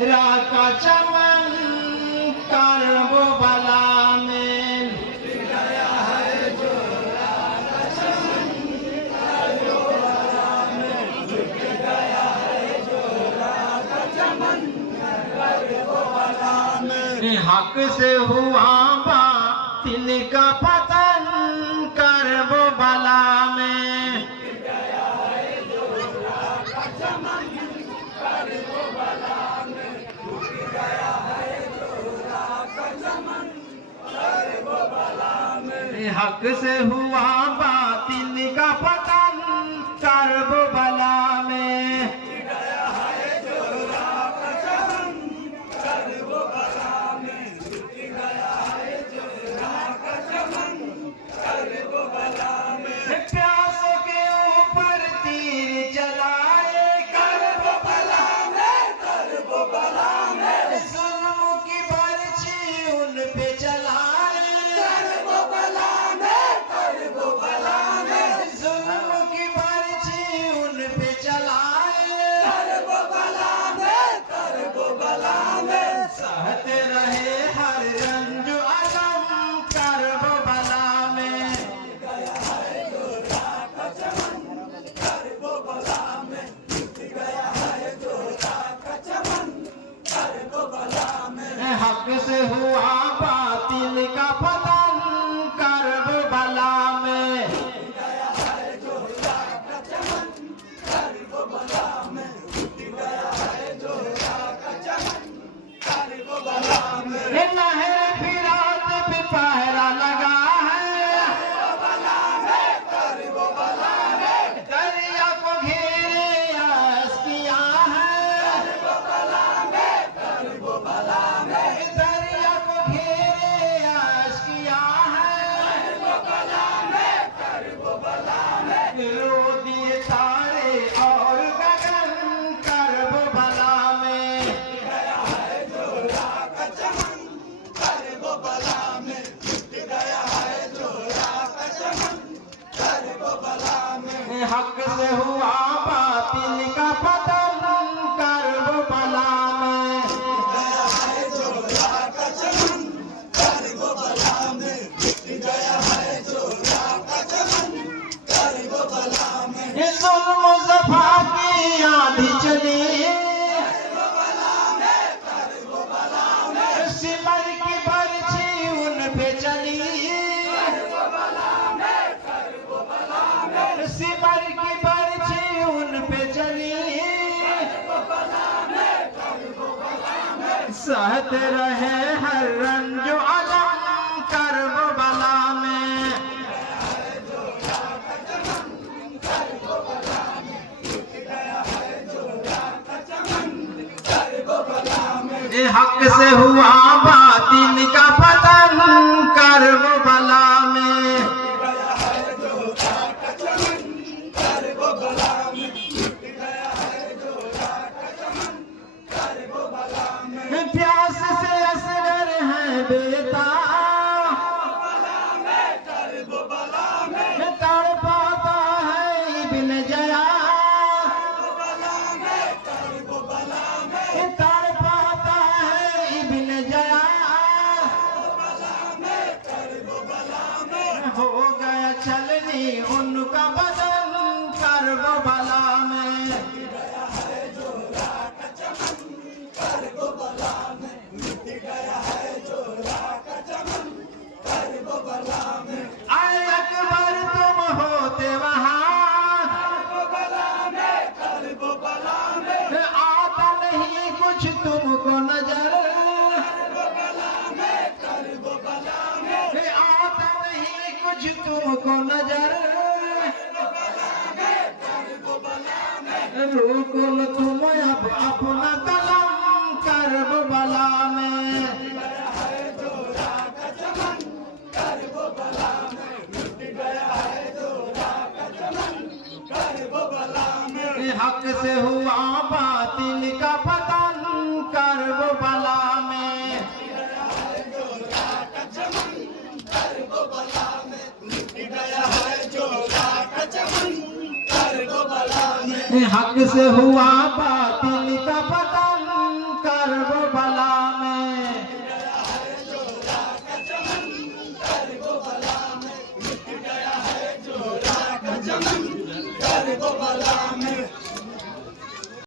राका चमन करब बला में गया है जो राका चमन करबो बला में लुट गया है जो राका चमन करबो बला में हक से हुआ बातिल का पतन करब बला में गया है जो राका चमन करबो बला में लुट गया है जो राका चमन करबो बला में हक से हुआ बातिल का पतन करब बला में गया है जो राका चमन करबो बला में लुट गया है जो राका चमन करबो बला में प्यासों के ऊपर तीर चलाए करबो बला में करबो बला में जुल्म की बरछी उन पे चलाए करबो बला में करबो बला में जुल्म की बरछी उन पे चलाए करबो बला में करबो बला में सहते रहे हर रंज अलम करब बला में गया है जो राका चमन करबो बला में लुट गया है जो राका चमन करबो बला में हक से हुआ बातिल का पतन करब बला में गया है जो राका चमन करबो बला में लुट गया है जो राका चमन करबो बला में नहर फिरात पे पहरा लगा है बला में करबो बला में दरिया को घेरे आस किया है करबो बला में करबो बला में दरिया को घेरे आस किया है करबो बला में करबो बला में रो दिए तारे और गगन करब बला में गया है जो राका चमन करबो बला में लुट गया है जो राका चमन करबो बला में हक से हुआ बातिल का पतन करब बला में गया है जो राका चमन करबो बला में लुट गया है जो राका चमन करबो बला में जुल्म ज़फ़ा की आंधी चली करबो बला में करबो बला में सिमर की बरछी उन पे चली करबो बला में करबो बला में सिमर की बरछी उन पे चली करबो बला में करबो बला में सहते रहे हर रंज अलम करब बला में राका चमन करबो बला में लुट गया है जो राका चमन करबो बला में हक से हुआ बातिल का पतन करब बला में गया है जो राका चमन करबो बला में लुट गया है जो राका चमन करबो बला में प्यास से असगर है बेता बला में करबो बला में तड़पाता है इब्न जया बला में करबो बला में तड़पाता है इब्न जया बला में करबो बला में हो गया छलनी उनका बदन करब बला में गया है जो राका चमन करबो बला में लुट गया है जो राका चमन करबो बला में आए अकबर तुम होते वहाँ करबो बला में करबो बला में आता नहीं कुछ तुमको नजर करबो बला में करबो बला में आता नहीं कुछ तुमको नजर बला में करबो बला में रोको न तुम अब अपना कलम करब बला में गया है जो राका चमन करबो बला में लुट गया है जो राका चमन करबो बला में हक से हुआ बातिल का पतन करब बला में गया है जो राका चमन करबो बला में लुट गया है जो राका चमन करबो बला में हक से हुआ बातिल का पतन कर करबला में